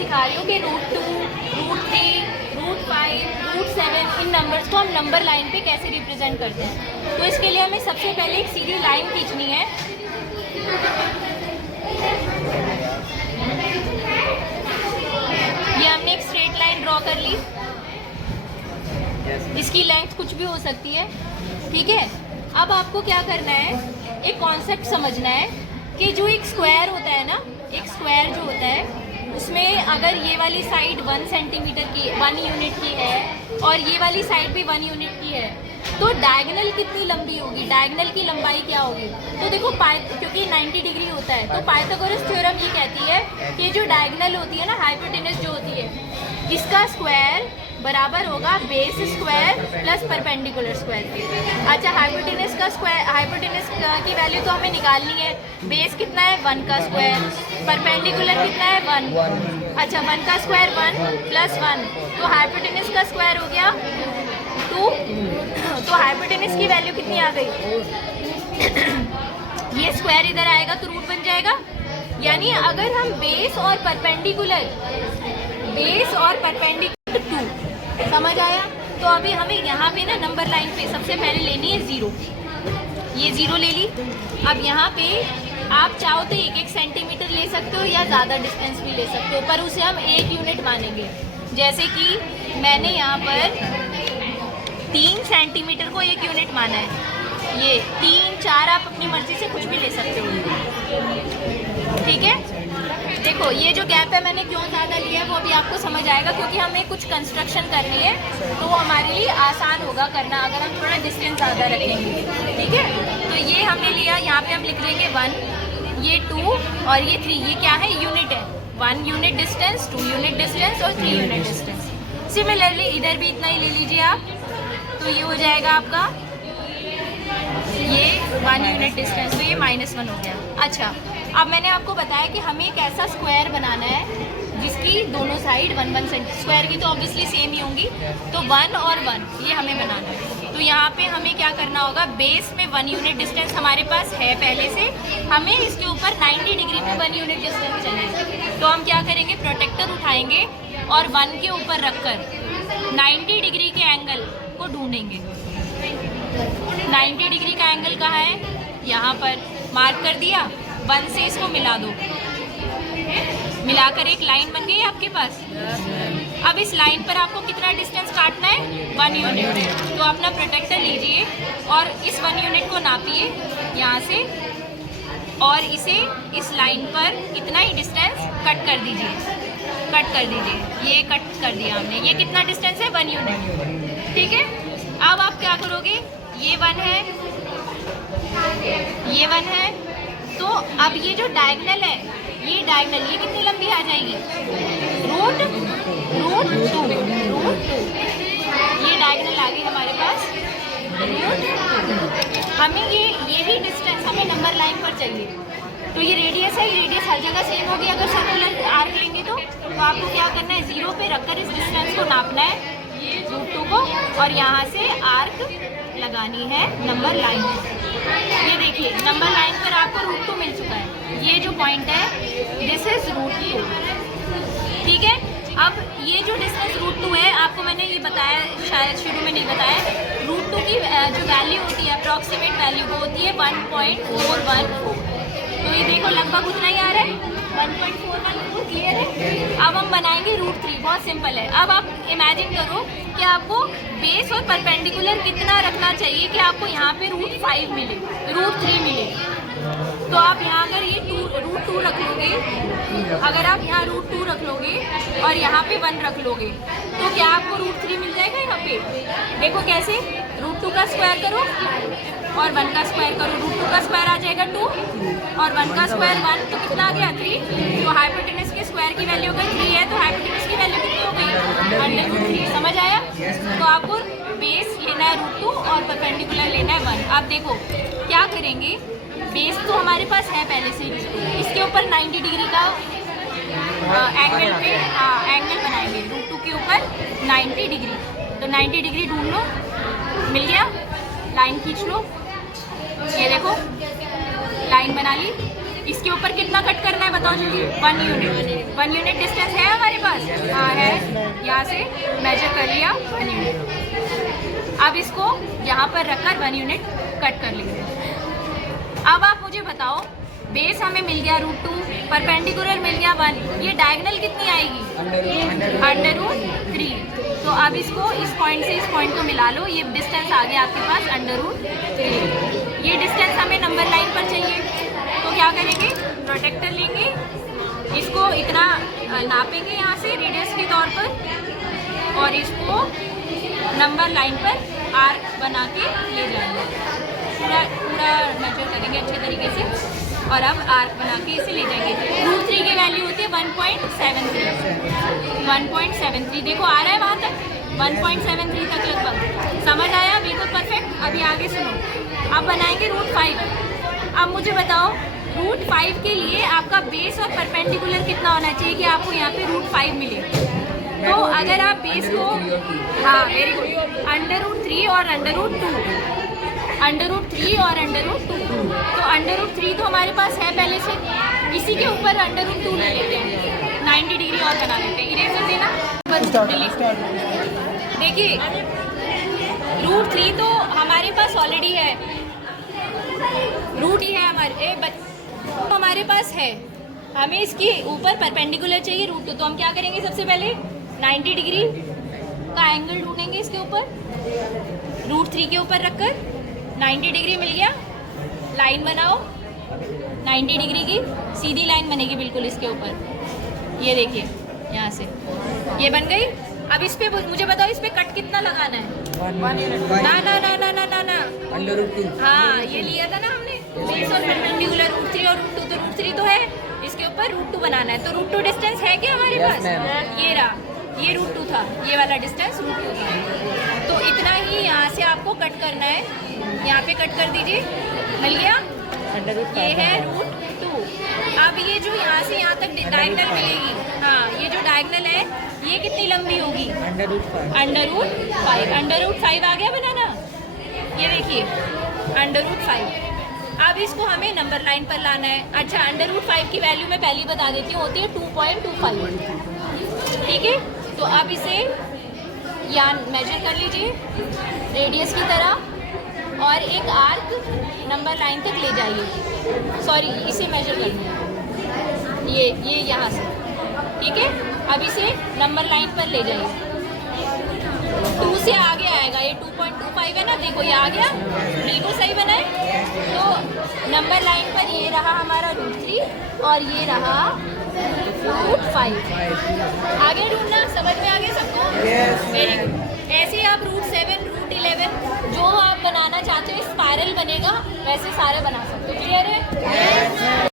सिखा रही हूँ कि √2, √3, √5, √7 इन नंबर्स को हम नंबर लाइन पे कैसे रिप्रेजेंट करते हैं। तो इसके लिए हमें सबसे पहले एक सीधी लाइन खींचनी है। ये हमने एक स्ट्रेट लाइन ड्रॉ कर ली, इसकी लेंथ कुछ भी हो सकती है, ठीक है। अब आपको क्या करना है, एक कॉन्सेप्ट समझना है कि जो एक स्क्वायर होता है ना, एक स्क्वायर जो होता है उसमें अगर ये वाली साइड 1 सेंटीमीटर की 1 यूनिट की है और ये वाली साइड भी 1 यूनिट की है, तो डायगोनल कितनी लंबी होगी, डायगोनल की लंबाई क्या होगी। तो देखो क्योंकि 90 डिग्री होता है तो पाइथागोरस थ्योरम ये कहती है कि जो डायगोनल होती है ना, हाइपोटेनस जो होती है, इसका स्क्वायर बराबर होगा base square plus perpendicular square के। अच्छा, हाइपोटेनस का स्क्वायर, हाइपोटेनस की वैल्यू तो हमें निकालनी है। बेस कितना है 1 का स्क्वायर, परपेंडिकुलर कितना है 1। अच्छा, 1 का स्क्वायर 1 प्लस 1, तो हाइपोटेनस का स्क्वायर हो गया 2। तो हाइपोटेनस की वैल्यू कितनी आ गई, ये स्क्वायर इधर आएगा तो रूट बन जाएगा। यानी अगर हम बेस और परपेंडिकुलर 2, समझ आया। तो अभी हमें यहाँ पे ना नंबर लाइन पे सबसे पहले लेनी है 0, ये 0 ले ली। अब यहाँ पे आप चाहो तो 1-1 सेंटीमीटर ले सकते हो या ज़्यादा डिस्टेंस भी ले सकते हो, पर उसे हम 1 यूनिट मानेंगे। जैसे कि मैंने यहाँ पर 3 सेंटीमीटर को 1 यूनिट माना है, ये 3, 4 आप अपनी मर्जी से कुछ भी ले सकते हो, ठीक है। देखो ये जो गैप है मैंने क्यों ज़्यादा लिया है वो अभी आपको समझ आएगा, क्योंकि हमें कुछ कंस्ट्रक्शन करनी है तो वो हमारे लिए आसान होगा करना अगर हम थोड़ा डिस्टेंस ज़्यादा रखेंगे, ठीक है। तो ये हमने लिया, यहाँ पे हम लिख देंगे 1, ये 2 और ये 3, ये क्या है, यूनिट है। 1 यूनिट डिस्टेंस, 2 यूनिट डिस्टेंस और 3 यूनिट डिस्टेंस। सिमिलरली इधर भी इतना ही ले लीजिए आप, तो ये हो जाएगा आपका ये 1 यूनिट डिस्टेंस, तो ये -1 हो गया। अच्छा, अब मैंने आपको बताया कि हमें एक ऐसा स्क्वायर बनाना है जिसकी दोनों साइड 1-1 सेंटीमीटर, स्क्वायर की तो ऑब्वियसली सेम ही होंगी, तो 1 और 1 ये हमें बनाना है। तो यहाँ पे हमें क्या करना होगा, बेस में 1 यूनिट डिस्टेंस हमारे पास है पहले से, हमें इसके ऊपर 90 डिग्री में 1 यूनिट डिस्टेंस चाहिए। तो हम क्या करेंगे, प्रोटेक्टर उठाएंगे और 1 के ऊपर रखकर 90 डिग्री के एंगल को ढूंढेंगे। 90 डिग्री का एंगल कहाँ है, यहाँ पर मार्क कर दिया। 1 से इसको मिला दो, मिलाकर एक लाइन बन गई आपके पास। अब इस लाइन पर आपको कितना डिस्टेंस काटना है, 1 यूनिट। तो अपना प्रोटेक्टर लीजिए और इस 1 यूनिट को नापिए यहाँ से, और इसे इस लाइन पर इतना ही डिस्टेंस कट कर दीजिए, कट कर दीजिए। ये कट कर दिया हमने, ये कितना डिस्टेंस है, 1 यूनिट, ठीक है। अब आप क्या करोगे, ये 1 है, ये 1 है, तो अब ये जो डायगोनल है, ये डायगोनल ये कितनी लंबी आ जाएगी, √2, ये डायगोनल आ गई हमारे पास √2। हमें ये भी डिस्टेंस हमें नंबर लाइन पर चाहिए। तो ये रेडियस है, ये रेडियस हर जगह सेम होगी अगर सर्कुलर आर्क लेंगे तो आपको क्या करना है, 0 पे रखकर इस डिस्टेंस को नापना है √2 को, और यहाँ से आर्क लगानी है नंबर लाइन। ये देखिए नंबर लाइन पर आपको √2 मिल चुका है, ये जो पॉइंट है दिस इज √2, ठीक है। अब ये जो डिस्टेंस √2 है, आपको मैंने ये बताया, शायद शुरू में नहीं बताया, √2 की जो वैल्यू होती है, अप्रॉक्सीमेट वैल्यू वो होती है 1.414। तो ये देखो लगभग उतना ही आ रहा है, 1.414, क्लियर है। अब हम बनाएंगे √3, बहुत सिंपल है। अब आप इमेजिन करो कि आपको बेस और परपेंडिकुलर कितना रखना चाहिए कि आपको यहाँ पे √5 मिले, √3 मिले। तो आप यहाँ अगर ये √2 रख लोगे, अगर आप यहाँ √2 रख लोगे और यहाँ पे 1 रख लोगे, तो क्या आपको √3 मिल जाएगा यहाँ पे। देखो कैसे, √2 का स्क्वायर करो और 1 का स्क्वायर करो, √2 का स्क्वायर आ जाएगा 2 और 1 का स्क्वायर 1, तो कितना आ गया 3। तो हाइपोटेनस के स्क्वायर की वैल्यू अगर 3 है तो हाइपोटेनस की वैल्यू कितनी हो गई, √3। समझ आया। तो आपको बेस लेना है √2 और परपेंडिकुलर लेना है 1। आप देखो क्या करेंगे, बेस तो हमारे पास है पहले से, इसके ऊपर 90 डिग्री का एंगल पे एंगल बनाएंगे, √2 के ऊपर 90 डिग्री। तो 90 डिग्री ढूंढ लो, मिल गया, लाइन खींच लो, ये देखो लाइन बना ली। इसके ऊपर कितना कट करना है बताओ जल्दी? 1 यूनिट। 1 यूनिट डिस्टेंस है हमारे पास? हाँ है। यहाँ से मेजर कर लिया 1 यूनिट। अब इसको यहाँ पर रखकर 1 यूनिट कट कर लेंगे। अब आप मुझे बताओ, बेस हमें मिल गया √2, परपेंडिकुलर मिल गया 1, ये डायगोनल कितनी आएगी? √3। तो अब इसको इस पॉइंट से इस पॉइंट को मिला लो, ये डिस्टेंस आ गया आपके पास √3। ये डिस्टेंस हमें नंबर लाइन पर चाहिए, तो क्या करेंगे? प्रोटेक्टर लेंगे, इसको इतना नापेंगे यहाँ से रेडियस के तौर पर, और इसको नंबर लाइन पर आर्क बना के ले जाएंगे। पूरा मेजर करेंगे अच्छे तरीके से, और अब आर्क बना के इसे ले जाएंगे। √3 की वैल्यू होती है 1.73। देखो आ रहा है वहाँ तक, 1.73 तक लगभग। समझ आया? बिल्कुल परफेक्ट। अभी आगे सुनो। अब बनाएंगे √5। अब मुझे बताओ, √5 के लिए आपका बेस और परपेंडिकुलर कितना होना चाहिए कि आपको यहाँ पे √5 मिले? तो अगर आप बेस को, हाँ वेरी गुड, √3 और √2, √3 और √2। तो √3 तो हमारे पास है पहले से, इसी के ऊपर √2 ले लेते हैं, 90 डिग्री और बना लेते हैं। इरेजर देना। देखिए √3 तो हमारे पास ऑलरेडी है, √3 है हमारे पास है। हमें इसके ऊपर परपेंडिकुलर चाहिए √2, तो हम क्या करेंगे? सबसे पहले 90 डिग्री का एंगल ढूंढेंगे इसके ऊपर, √3 के ऊपर रखकर 90 डिग्री मिल गया। लाइन बनाओ 90 डिग्री की, सीधी लाइन बनेगी बिल्कुल इसके ऊपर। ये देखिए यहाँ से ये बन गई। अब इस पे मुझे बताओ, इस पे कट कितना लगाना है? 1 यूनिट। ना ना ना ना ना ना ना √2। हाँ ये लिया था ना हमने, बेस और परपेंडिकुलर √3 और √2। तो √3 तो है, इसके ऊपर √2 बनाना है। तो √2 डिस्टेंस है क्या हमारे पास? ये रहा, ये √2 था, ये वाला डिस्टेंस √2 था। तो इतना ही यहाँ से आपको कट करना है, यहाँ पे कट कर दीजिए, मिल गया। ये है √2। अब ये जो यहाँ से यहाँ तक डायगोनल मिलेगी, हाँ ये जो डायगोनल है ये कितनी लंबी होगी? √5 आ गया बनाना। ये देखिए √5। अब इसको हमें नंबर लाइन पर लाना है। अच्छा √5 की वैल्यू मैं पहले बता देती हूँ, होती है 2.25। ठीक है, तो अब इसे यहाँ मेजर कर लीजिए रेडियस की तरह, और एक आर्क नंबर लाइन तक ले जाइए। सॉरी इसे मेजर कर लीजिए, ये यहाँ से। ठीक है, अब इसे नंबर लाइन पर ले जाइए। 2 से आगे आएगा, ये 2.25 है ना, देखो ये आ गया, बिल्कुल सही बना है। तो नंबर लाइन पर ये रहा हमारा √3 और ये रहा √5। आगे ढूंढना, समझ में आ गया सबको? Very good. ऐसे आप √7, √11 जो आप बनाना चाहते हो स्पाइरल बनेगा, वैसे सारे बना सकते हो। क्लियर है?